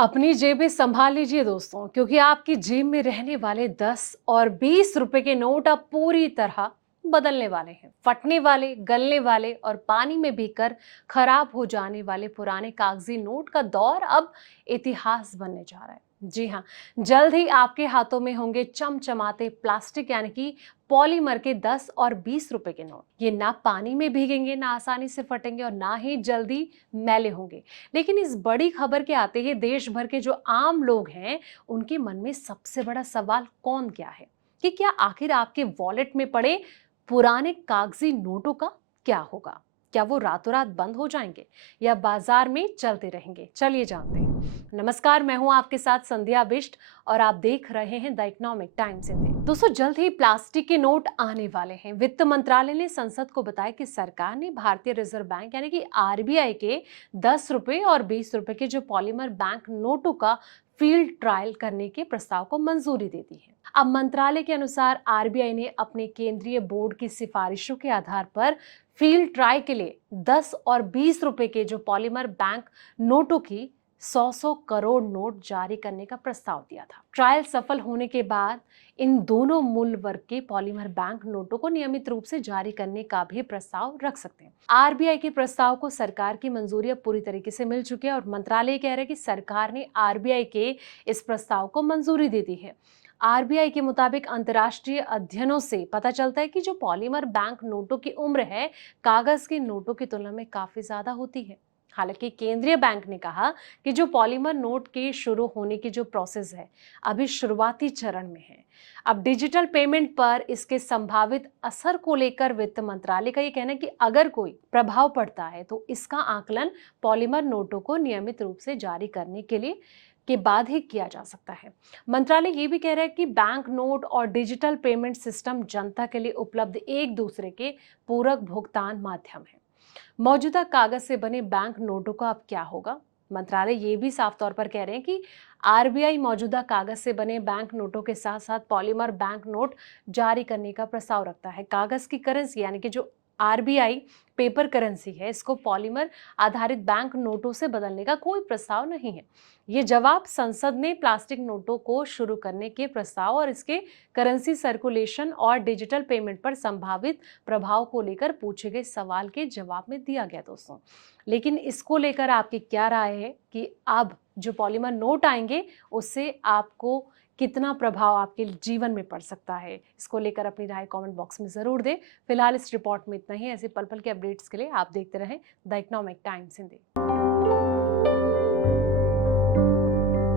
अपनी जेबें संभाल लीजिए दोस्तों, क्योंकि आपकी जेब में रहने वाले 10 और 20 रुपए के नोट अब पूरी तरह बदलने वाले हैं। फटने वाले, गलने वाले और पानी में भीगकर खराब हो जाने वाले पुराने कागजी नोट का दौर अब इतिहास बनने जा रहा है। जी हाँ, जल्द ही आपके हाथों में होंगे चमचमाते प्लास्टिक यानी कि पॉलीमर के 10 और 20 रुपए के नोट। ये ना पानी में भीगेंगे, ना आसानी से फटेंगे और ना ही जल्दी मैले होंगे। लेकिन इस बड़ी खबर के आते ही देश भर के जो आम लोग हैं, उनके मन में सबसे बड़ा सवाल कौन क्या है कि क्या आखिर आपके वॉलेट में पड़े पुराने कागजी नोटों का क्या होगा? क्या वो रातों रात बंद हो जाएंगे या बाजार में चलते रहेंगे? चलिए जानते हैं। नमस्कार, मैं हूं आपके साथ संध्या बिष्ट और आप देख रहे हैं द इकोनॉमिक टाइम्स हिंदी। दोस्तों, जल्द ही प्लास्टिक के नोट आने वाले हैं। वित्त मंत्रालय ने संसद को बताया कि सरकार ने भारतीय रिजर्व बैंक यानी कि आरबीआई के 10 रुपए और 20 रुपए के जो पॉलीमर बैंक नोटों का फील्ड ट्रायल करने के प्रस्ताव को मंजूरी दे दी है। अब मंत्रालय के अनुसार आरबीआई ने अपने केंद्रीय बोर्ड की सिफारिशों के आधार पर फील्ड ट्रायल के लिए 10 और 20 रुपए के जो पॉलीमर बैंक नोटों की 100 करोड़ नोट जारी करने का प्रस्ताव दिया था। ट्रायल सफल होने के बाद इन दोनों मूल्य वर्ग के पॉलीमर बैंक नोटों को नियमित रूप से जारी करने का भी प्रस्ताव रख सकते हैं। आरबीआई के प्रस्ताव को सरकार की मंजूरी अब पूरी तरीके से मिल चुकी है और मंत्रालय कह रहा है कि सरकार ने आरबीआई के इस प्रस्ताव को मंजूरी दे दी है। आरबीआई के मुताबिक अंतर्राष्ट्रीय अध्ययनों से पता चलता है कि जो पॉलीमर बैंक नोटों की उम्र है, कागज के नोटों की तुलना में काफी ज्यादा होती है। हालांकि केंद्रीय बैंक ने कहा कि जो पॉलीमर नोट के शुरू होने की जो प्रोसेस है, अभी शुरुआती चरण में है। अब डिजिटल पेमेंट पर इसके संभावित असर को लेकर वित्त मंत्रालय का ये कहना है कि अगर कोई प्रभाव पड़ता है तो इसका आकलन पॉलीमर नोटों को नियमित रूप से जारी करने के लिए के बाद ही किया जा सकता है। मंत्रालय ये भी कह रहा है कि बैंक नोट और डिजिटल पेमेंट सिस्टम जनता के लिए उपलब्ध एक दूसरे के पूरक भुगतान माध्यम है। मौजूदा कागज से बने बैंक नोटों का अब क्या होगा? मंत्रालय ये भी साफ तौर पर कह रहे हैं कि आरबीआई मौजूदा कागज से बने बैंक नोटों के साथ साथ पॉलीमर बैंक नोट जारी करने का प्रस्ताव रखता है। कागज की करेंसी यानी कि जो आरबीआई पेपर करेंसी है, इसको पॉलीमर आधारित बैंक नोटों से बदलने का कोई प्रस्ताव नहीं है। ये जवाब संसद ने प्लास्टिक नोटों को शुरू करने के प्रस्ताव और इसके करेंसी सर्कुलेशन और डिजिटल पेमेंट पर संभावित प्रभाव को लेकर पूछे गए सवाल के जवाब में दिया गया दोस्तों। लेकिन इसको लेकर आपकी क्या राय है कि अब जो पॉलीमर नोट आएंगे उससे आपको कितना प्रभाव आपके जीवन में पड़ सकता है? इसको लेकर अपनी राय कमेंट बॉक्स में जरूर दें। फिलहाल इस रिपोर्ट में इतना ही। ऐसे पल पल के अपडेट्स के लिए आप देखते रहें द इकोनॉमिक टाइम्स हिंदी।